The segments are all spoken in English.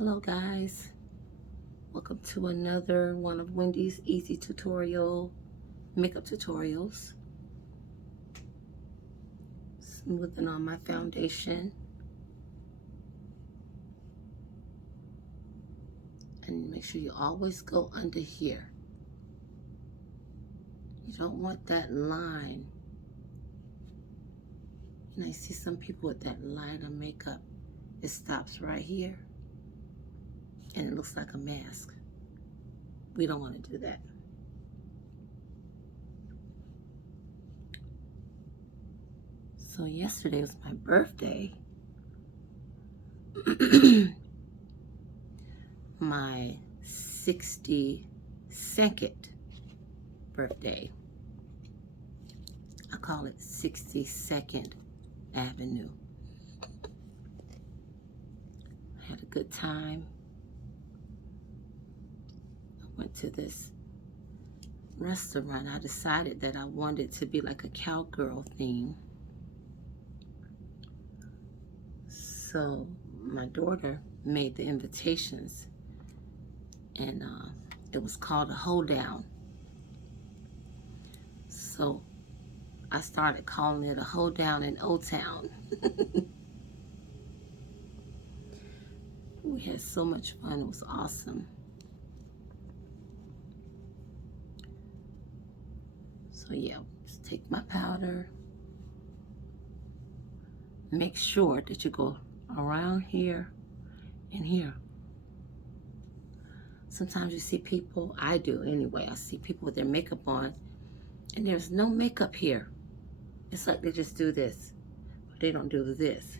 Hello guys, welcome to another one of Wendy's easy tutorial makeup tutorials. Smoothing on my foundation, and make sure you always go under here. You don't want that line. And I see some people with that line of makeup, it stops right here and it looks like a mask. We don't want to do that. So yesterday was my birthday. My 62nd birthday. I call it 62nd Avenue. I had a good time. I went to this restaurant. I decided that I wanted to be like a cowgirl theme. So my daughter made the invitations, and it was called a hoedown. So I started calling it a hoedown in O-Town. We had so much fun. It was awesome. So yeah, just take my powder. Make sure that you go around here and here. Sometimes you see people, I do anyway, I see people with their makeup on and there's no makeup here. It's like they just do this, but they don't do this.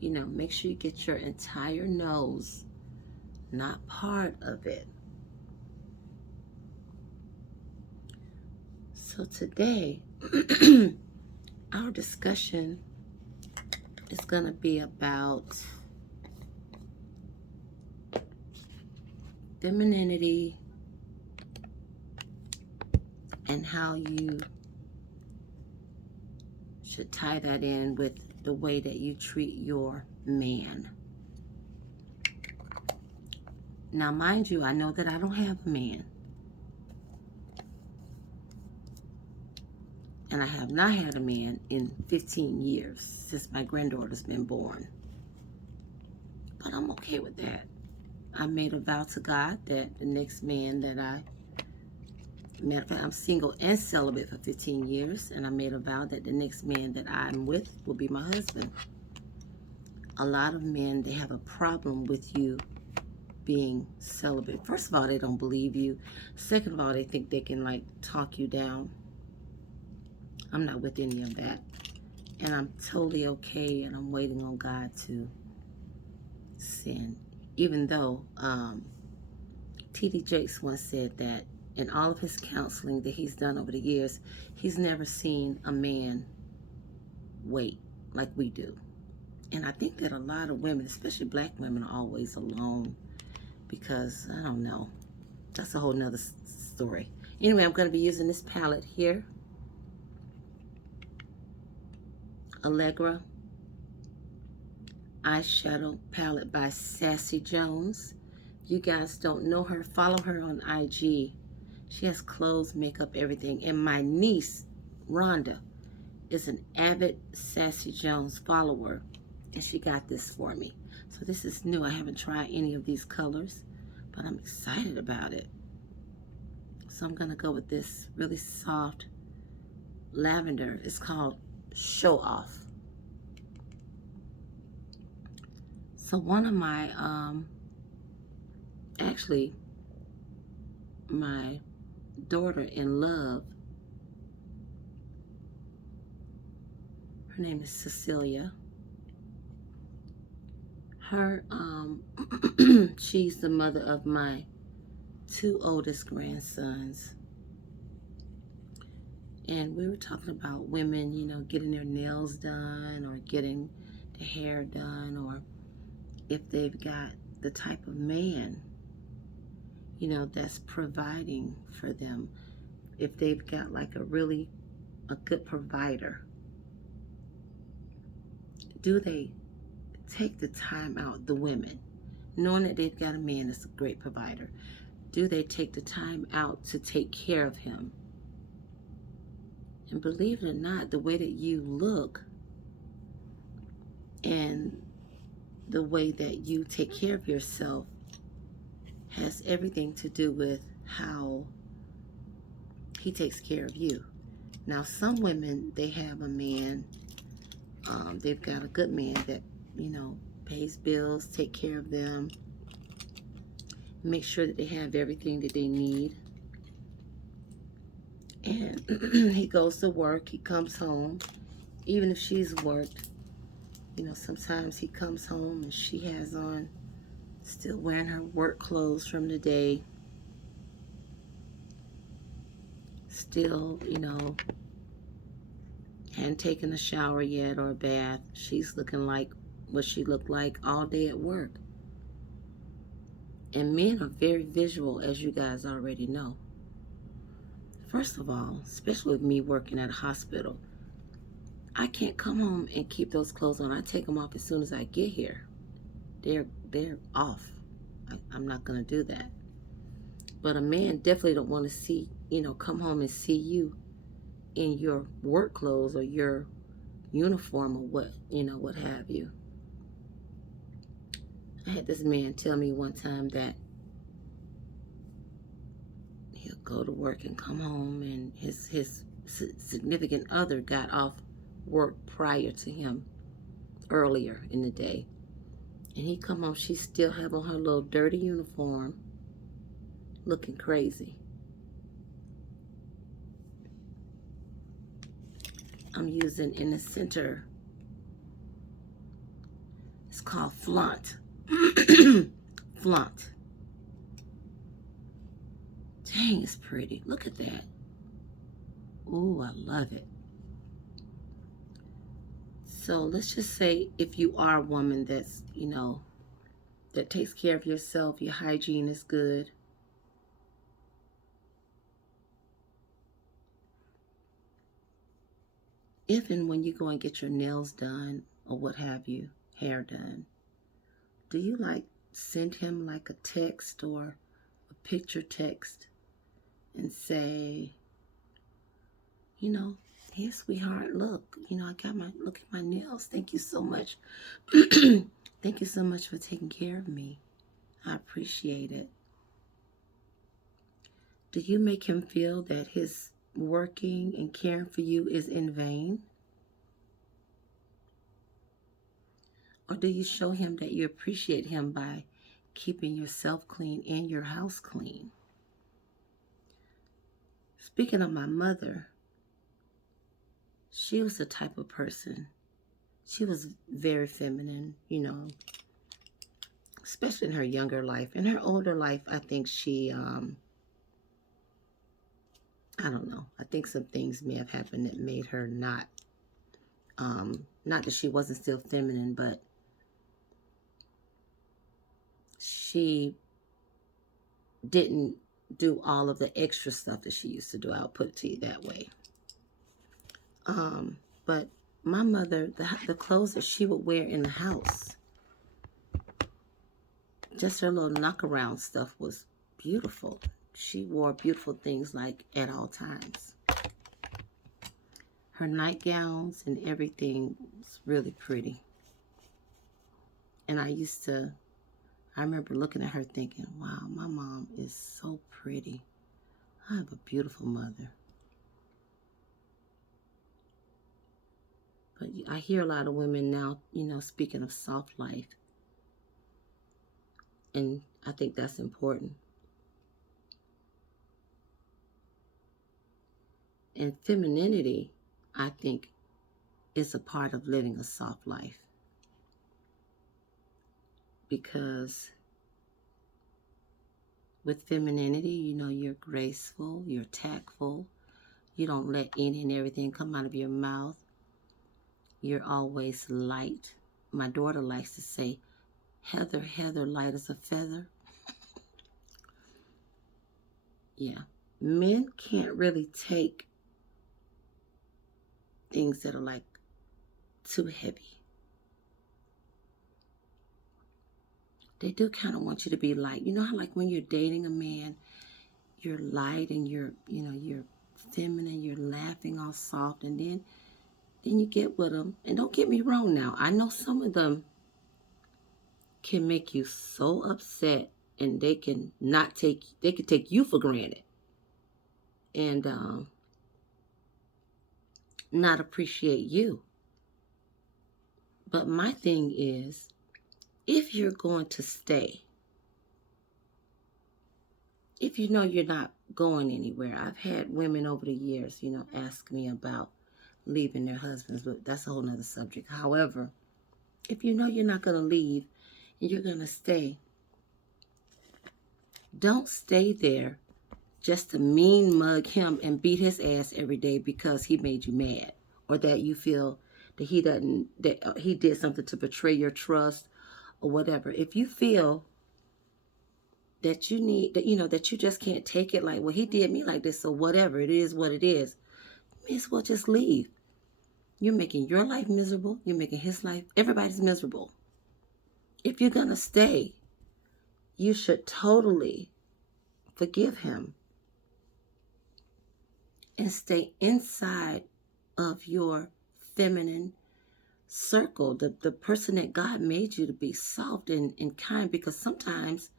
You know, make sure you get your entire nose, not part of it. So today, our discussion is going to be about femininity and how you should tie that in with the way that you treat your man. Now, mind you, I know that I don't have a man. And I have not had a man in 15 years since my granddaughter's been born. But I'm okay with that. I made a vow to God that the next man that matter of fact, I'm single and celibate for 15 years, and I made a vow that the next man that I'm with will be my husband. A lot of men, they have a problem with you being celibate. First of all, they don't believe you. Second of all, they think they can like talk you down. I'm not with any of that. And I'm totally okay, and I'm waiting on God to send. Even though T.D. Jakes once said that in all of his counseling that he's done over the years, he's never seen a man wait like we do. And I think that a lot of women, especially black women, are always alone because, I don't know, that's a whole nother story. Anyway, I'm going to be using this palette here. Allegra eyeshadow palette by Sassy Jones. If you guys don't know her, follow her on IG. She has clothes, makeup, everything. And my niece, Rhonda, is an avid Sassy Jones follower, and she got this for me. So this is new. I haven't tried any of these colors, but I'm excited about it. So I'm going to go with this really soft lavender. It's called Show Off. So one of my, actually, my daughter-in-law, her name is Cecilia. Her, she's the mother of my 2 oldest grandsons. And we were talking about women, you know, getting their nails done or getting their hair done, or if they've got the type of man, you know, that's providing for them. If they've got like a good provider. Do they take the time out, the women, knowing that they've got a man that's a great provider, do they take the time out to take care of him? And believe it or not, the way that you look and the way that you take care of yourself has everything to do with how he takes care of you. Now, some women, they have a man, they've got a good man that, pays bills, take care of them, make sure that they have everything that they need. And he goes to work, he comes home, even if she's worked, sometimes he comes home and she has on, still wearing her work clothes from the day, still, hadn't taken a shower yet or a bath. She's looking like what she looked like all day at work. And men are very visual, as you guys already know. First of all, especially with me working at a hospital, I can't come home and keep those clothes on. I take them off as soon as I get here. They're off. I'm not going to do that. But a man definitely don't want to see, come home and see you in your work clothes or your uniform or what have you. I had this man tell me one time that he'll go to work and come home and his significant other got off work prior to him earlier in the day. And he come home, she still have on her little dirty uniform, looking crazy. I'm using in the center, it's called Flaunt. Flaunt. Dang, it's pretty. Look at that. Ooh, I love it. So let's just say if you are a woman that's, that takes care of yourself, your hygiene is good. If and when you go and get your nails done or what have you, hair done, do you send him a text or a picture text and say, hey, sweetheart, look, I got look at my nails. Thank you so much. Thank you so much for taking care of me. I appreciate it. Do you make him feel that his working and caring for you is in vain? Or do you show him that you appreciate him by keeping yourself clean and your house clean? Speaking of my mother, she was the type of person, she was very feminine, especially in her younger life. In her older life, I think she, I don't know. I think some things may have happened that made her not that she wasn't still feminine, but she didn't do all of the extra stuff that she used to do. I'll put it to you that way. But my mother, the clothes that she would wear in the house, just her little knockaround stuff was beautiful. She wore beautiful things at all times. Her nightgowns and everything was really pretty. And I remember looking at her thinking, wow, my mom is so pretty. I have a beautiful mother. But I hear a lot of women now, speaking of soft life. And I think that's important. And femininity, I think, is a part of living a soft life. Because with femininity, you're graceful, you're tactful, you don't let any and everything come out of your mouth. You're always light. My daughter likes to say, Heather, light as a feather. Yeah. Men can't really take things that are too heavy. they do kind of want you to be light. You know how, like, when you're dating a man, you're light and you're feminine, you're laughing all soft, and then you get with them. And don't get me wrong now, I know some of them can make you so upset, and they can take you for granted, and not appreciate you. But my thing is, if you're going to stay, if you know you're not going anywhere. I've had women over the years, ask me about leaving their husbands, but that's a whole nother subject. However, if you know you're not going to leave and you're going to stay, don't stay there just to mean mug him and beat his ass every day because he made you mad, or that you feel that he did something to betray your trust or whatever. If you feel that you need that you just can't take it, like, well, he did me like this, so whatever, it is what it is, you may as well just leave. You're making your life miserable. You're making his life, everybody's miserable. If you're gonna stay, you should totally forgive him and stay inside of your feminine circle, the person that God made you to be, soft and kind, because sometimes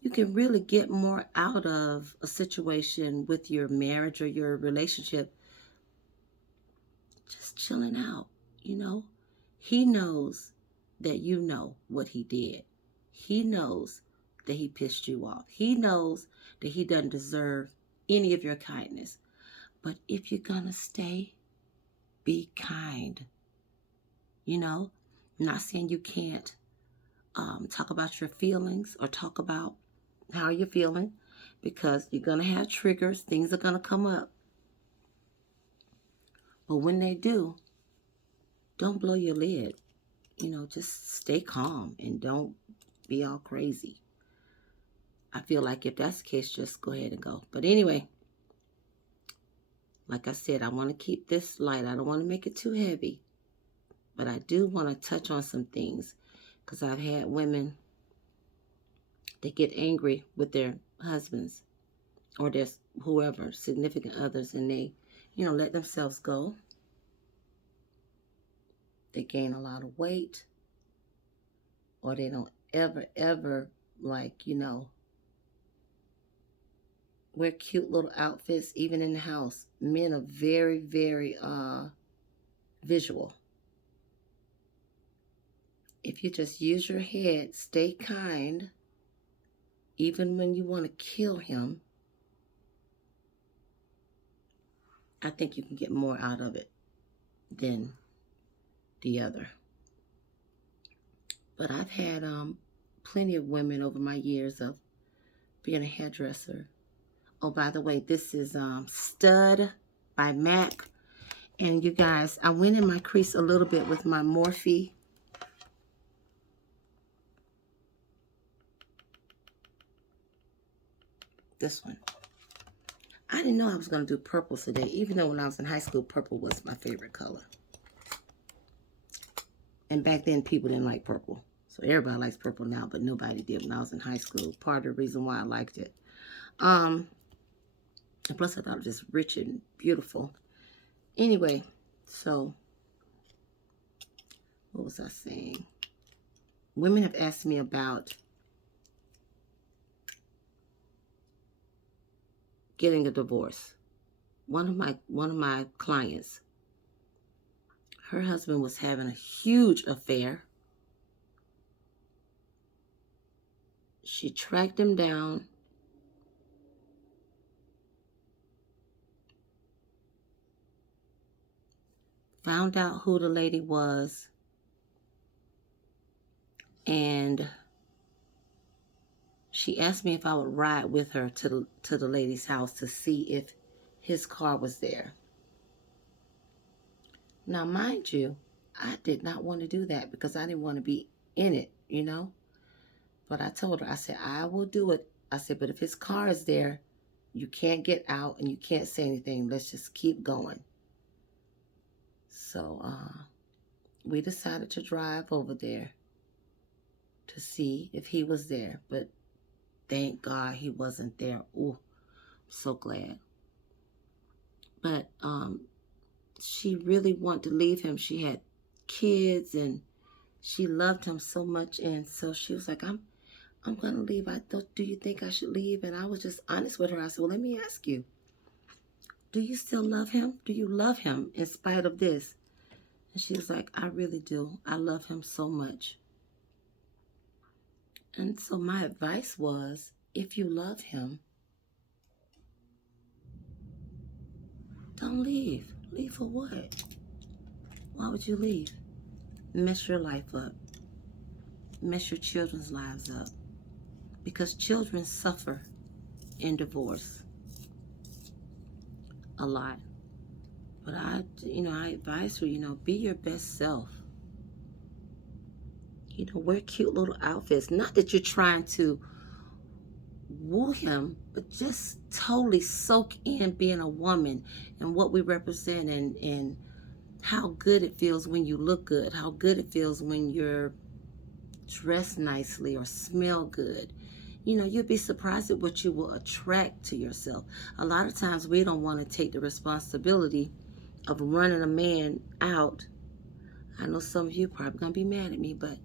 you can really get more out of a situation with your marriage or your relationship just chilling out. He knows that you know what he did. He knows that he pissed you off. He knows that he doesn't deserve any of your kindness. But if you're gonna stay, be kind. I'm not saying you can't talk about your feelings or talk about how you're feeling, because you're gonna have triggers. Things are gonna come up. But when they do, don't blow your lid. Just stay calm and don't be all crazy. I feel like if that's the case, just go ahead and go. But anyway, like I said, I want to keep this light. I don't want to make it too heavy. But I do want to touch on some things, because I've had women that get angry with their husbands or their whoever, significant others, and they, let themselves go. They gain a lot of weight, or they don't ever, like, wear cute little outfits, even in the house. Men are very, very visual. If you just use your head, stay kind, even when you want to kill him, I think you can get more out of it than the other. But I've had plenty of women over my years of being a hairdresser. Oh, by the way, this is Stud by MAC. And you guys, I went in my crease a little bit with my Morphe. This one. I didn't know I was going to do purple today, even though when I was in high school, purple was my favorite color. And back then, people didn't like purple. So everybody likes purple now, but nobody did when I was in high school. Part of the reason why I liked it. And plus, I thought it was just rich and beautiful. Anyway, so what was I saying? Women have asked me about getting a divorce. One of my clients, her husband was having a huge affair. She tracked him down. Found out who the lady was. And she asked me if I would ride with her to the lady's house to see if his car was there. Now, mind you, I did not want to do that because I didn't want to be in it, But I told her, I said, I will do it. I said, but if his car is there, you can't get out and you can't say anything. Let's just keep going. So we decided to drive over there to to see if he was there, but thank God he wasn't there. Ooh, so glad. But she really wanted to leave him. She had kids and she loved him so much, and so she was like, I'm gonna leave. Do you think I should leave? And I was just honest with her. I said, well, let me ask you, do you still love him? Do you love him in spite of this? And she was like, I really do. I love him so much. And so my advice was, if you love him, don't leave. Leave for what? Why would you leave? Mess your life up. Mess your children's lives up. Because children suffer in divorce a lot. But I advise her, be your best self. Wear cute little outfits. Not that you're trying to woo him, but just totally soak in being a woman and what we represent, and how good it feels when you look good, how good it feels when you're dressed nicely or smell good. You'll be surprised at what you will attract to yourself. A lot of times we don't want to take the responsibility of running a man out. I know some of you are probably going to be mad at me, but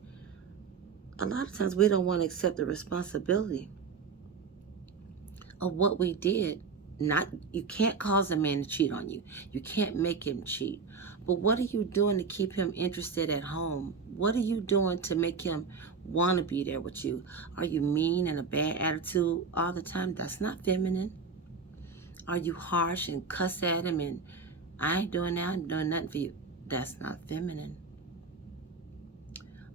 a lot of times we don't want to accept the responsibility of what we did. You can't cause a man to cheat on you. You can't make him cheat. But what are you doing to keep him interested at home? What are you doing to make him want to be there with you? Are you mean and a bad attitude all the time? That's not feminine. Are you harsh and cuss at him and I ain't doing that, I'm doing nothing for you? That's not feminine.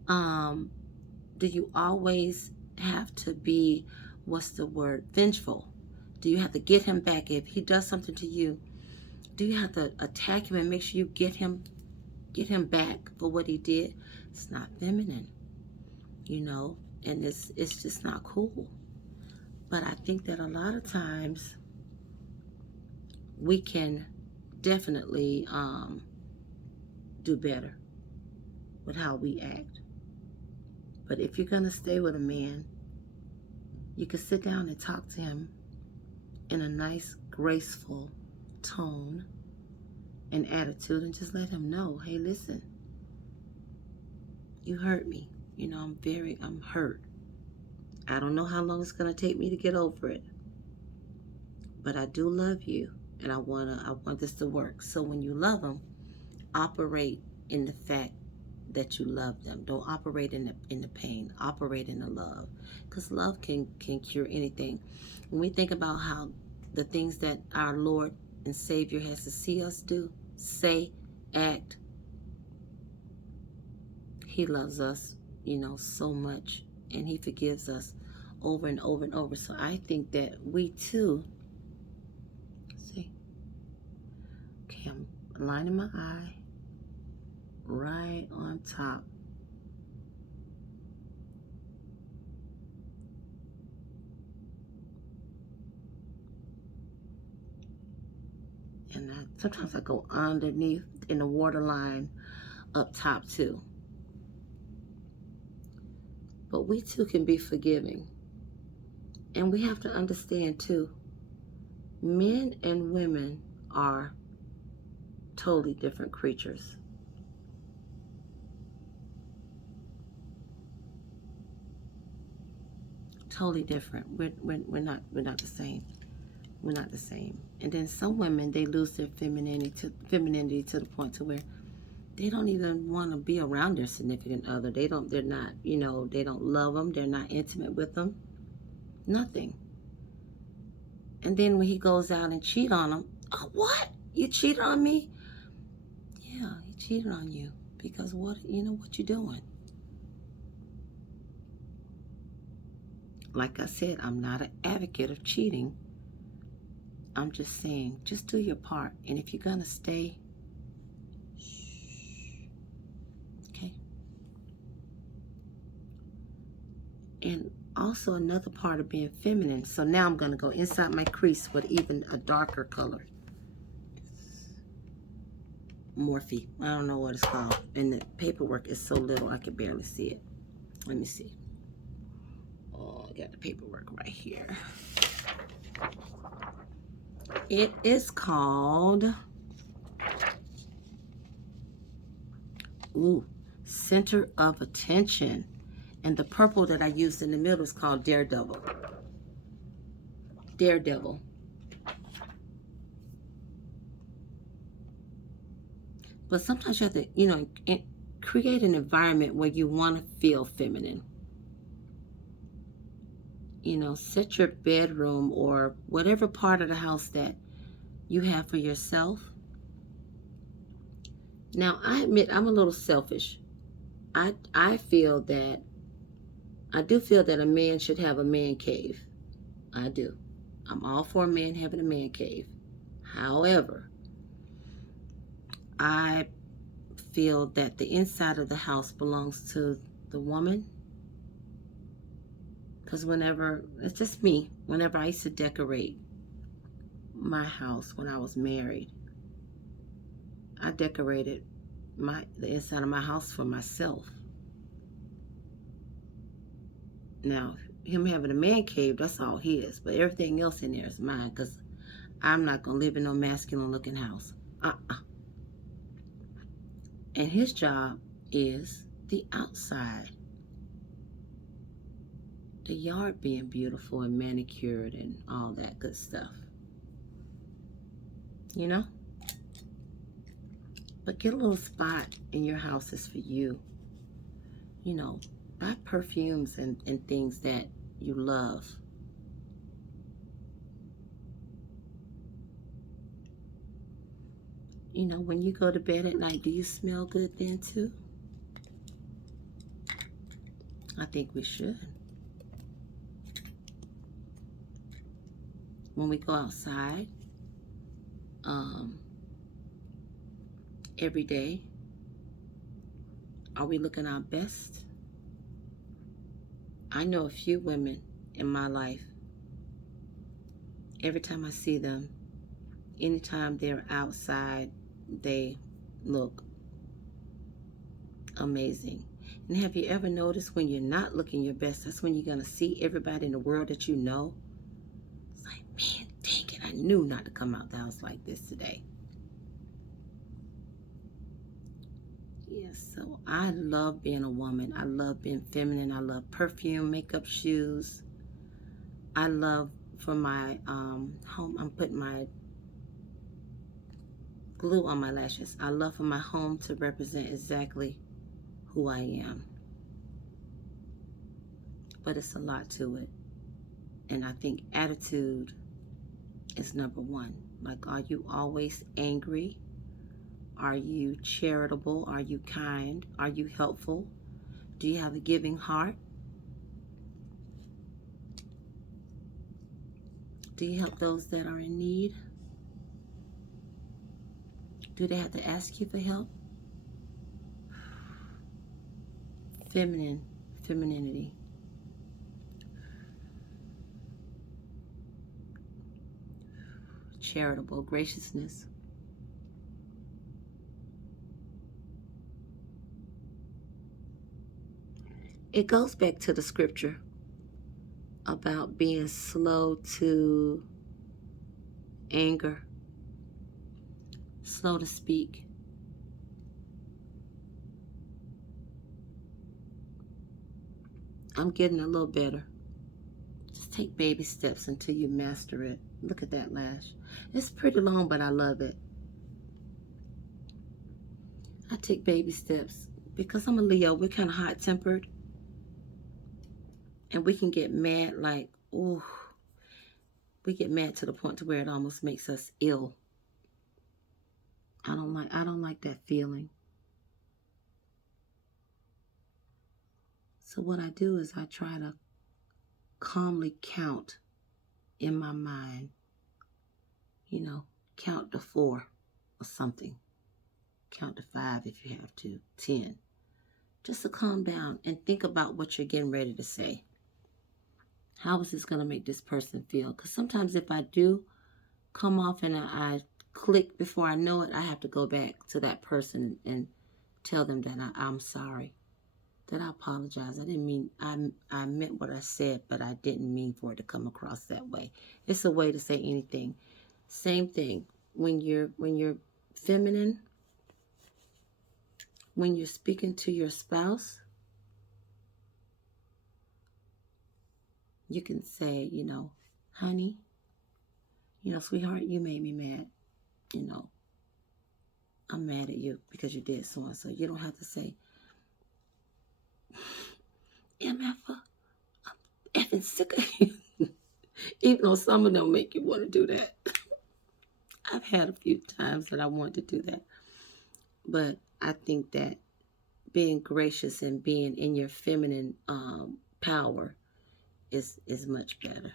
Do you always have to be, vengeful? Do you have to get him back? If he does something to you, do you have to attack him and make sure you get him back for what he did? It's not feminine, and it's just not cool. But I think that a lot of times we can definitely do better with how we act. But if you're going to stay with a man, you can sit down and talk to him in a nice, graceful tone and attitude, and just let him know, hey, listen, you hurt me. I'm hurt. I don't know how long it's going to take me to get over it, but I do love you, and I want this to work. So when you love them, operate in the fact that you love them. Don't operate in the pain. Operate in the love, because love can cure anything. When we think about how the things that our Lord and Savior has to see us do, say, act, he loves us, so much, and he forgives us over and over and over. So I think that we too, see, okay, I'm aligning my eye right on top. And sometimes I go underneath in the waterline up top too. But we too can be forgiving. And we have to understand too, men and women are totally different creatures. Totally different. We're not the same. We're not the same. And then some women, they lose their femininity to the point to where they don't even want to be around their significant other. They're not, they don't love them. They're not intimate with them. Nothing. And then when he goes out and cheat on them, oh, what? You cheated on me? Yeah, he cheated on you. Because what you doing? Like I said, I'm not an advocate of cheating. I'm just saying, just do your part. And if you're going to stay, okay? And also another part of being feminine. So now I'm going to go inside my crease with even a darker color. Morphe. I don't know what it's called. And the paperwork is so little I can barely see it. Let me see. got the paperwork right here. It is called Center of Attention. And the purple that I used in the middle is called Daredevil. Daredevil. But sometimes you have to, create an environment where you want to feel feminine. Set your bedroom or whatever part of the house that you have for yourself. Now, I admit I'm a little selfish. I do feel that a man should have a man cave. I do. I'm all for a man having a man cave. However, I feel that the inside of the house belongs to the woman. Because it's just me, whenever I used to decorate my house when I was married, I decorated the inside of my house for myself. Now, him having a man cave, that's all his. But everything else in there is mine, because I'm not going to live in no masculine-looking house. And his job is the outside. The yard being beautiful and manicured and all that good stuff. But get a little spot in your house that's for you. Buy perfumes and things that you love. When you go to bed at night, do you smell good then too? I think we should. When we go outside, every day, are we looking our best? I know a few women in my life. Every time I see them, anytime they're outside, they look amazing. And have you ever noticed when you're not looking your best, that's when you're going to see everybody in the world that you know? It's like, man, dang it, I knew not to come out the house like this today. Yes, so I love being a woman. I love being feminine. I love perfume, makeup, shoes. I love for my home, I'm putting my glue on my lashes. I love for my home to represent exactly who I am. But it's a lot to it. And I think attitude is number one. Like, are you always angry? Are you charitable? Are you kind? Are you helpful? Do you have a giving heart? Do you help those that are in need? Do they have to ask you for help? Femininity. Charitable, graciousness. It goes back to the scripture about being slow to anger, slow to speak. I'm getting a little better. Just take baby steps until you master it. Look at that lash. It's pretty long, but I love it. I take baby steps because I'm a Leo. We're kind of hot-tempered. And we can get mad like, ooh. We get mad to the point to where it almost makes us ill. I don't like that feeling. So what I do is I try to calmly count in my mind. Count to 4 or something. Count to 5 if you have to, 10. Just to calm down and think about what you're getting ready to say. How is this going to make this person feel? Because sometimes if I do come off and I click before I know it, I have to go back to that person and tell them that I'm sorry. that I apologize. I didn't mean, I meant what I said, but I didn't mean for it to come across that way. It's a way to say anything. Same thing. When you're feminine, when you're speaking to your spouse, you can say, honey, sweetheart, you made me mad. I'm mad at you because you did so and so. You don't have to say, MF, I'm effing sick of you. Even though some of them make you want to do that. I've had a few times that I want to do that. But I think that being gracious and being in your feminine power is much better.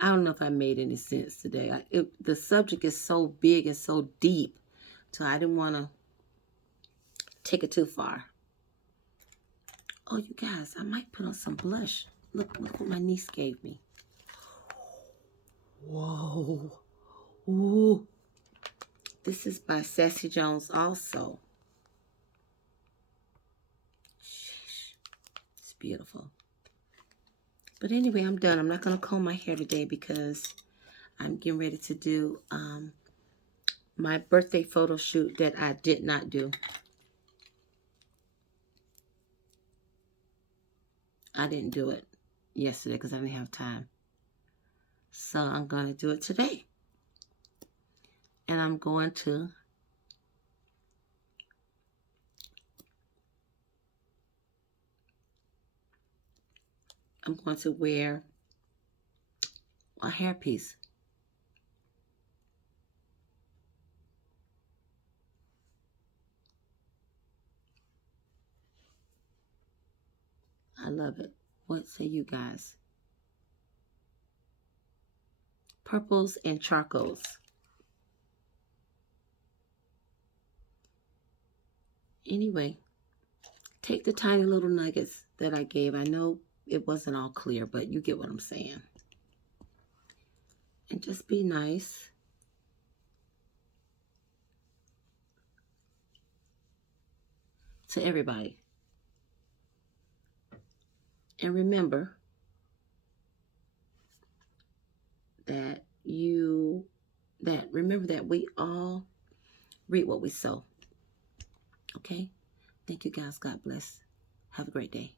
I don't know if I made any sense today. The subject is so big and so deep, so I didn't want to take it too far. Oh, you guys, I might put on some blush. Look what my niece gave me. Whoa. Ooh. This is by Sassy Jones also. Sheesh. It's beautiful. But anyway, I'm done. I'm not going to comb my hair today because I'm getting ready to do my birthday photo shoot that I did not do. I didn't do it yesterday because I didn't have time. So I'm going to do it today. And I'm going to wear a hairpiece. I love it. What say you guys? Purples and charcoals. Anyway, take the tiny little nuggets that I gave. I know it wasn't all clear, but you get what I'm saying. And just be nice. To everybody. And remember that we all reap what we sow. Okay? Thank you guys. God bless. Have a great day.